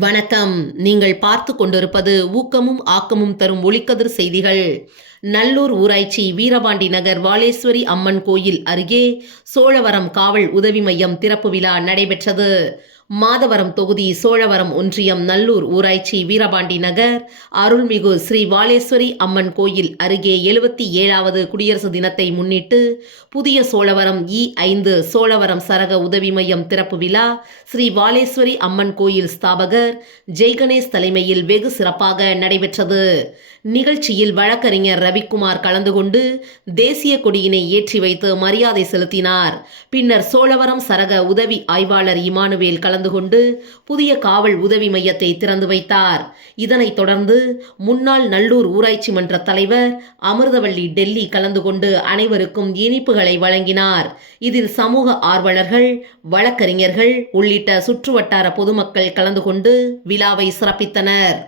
வணக்கம். நீங்கள் பார்த்து கொண்டிருப்பது ஊக்கமும் ஆக்கமும் தரும் ஒளிக்கதிர் செய்திகள். நல்லூர் ஊராட்சி வீரபாண்டி நகர் வாலேஸ்வரி அம்மன் கோயில் அருகே சோழவரம் காவல் உதவி மையம் திறப்பு விழா நடைபெற்றது. மாதவரம் தொகுதி சோழவரம் ஒன்றியம் நல்லூர் ஊராட்சி வீரபாண்டி நகர் அருள்மிகு ஸ்ரீ வாலேஸ்வரி அம்மன் கோயில் அருகே 77வது குடியரசு தினத்தை முன்னிட்டு புதிய சோழவரம் E5 சோழவரம் சரக உதவி மையம் திறப்பு விழா ஸ்ரீ வாலேஸ்வரி அம்மன் கோயில் ஸ்தாபகர் ஜெய்கணேஷ் தலைமையில் வெகு சிறப்பாக நடைபெற்றது. நிகழ்ச்சியில் வழக்கறிஞர் ரவிக்குமார் கலந்து கொண்டு தேசிய கொடியினை ஏற்றி வைத்து மரியாதை செலுத்தினார். பின்னர் சோழவரம் சரக உதவி ஆய்வாளர் இமானுவேல் கலந்து கொண்டு புதிய காவல் உதவி மையத்தை திறந்து வைத்தார். இதனைத் தொடர்ந்து முன்னாள் நல்லூர் ஊராட்சி மன்ற தலைவர் அமிர்தவள்ளி டெல்லி கலந்து கொண்டு அனைவருக்கும் இனிப்புகளை வழங்கினார். இதில் சமூக ஆர்வலர்கள், வழக்கறிஞர்கள் உள்ளிட்ட சுற்றுவட்டார பொதுமக்கள் கலந்து கொண்டு விழாவை சிறப்பித்தனர்.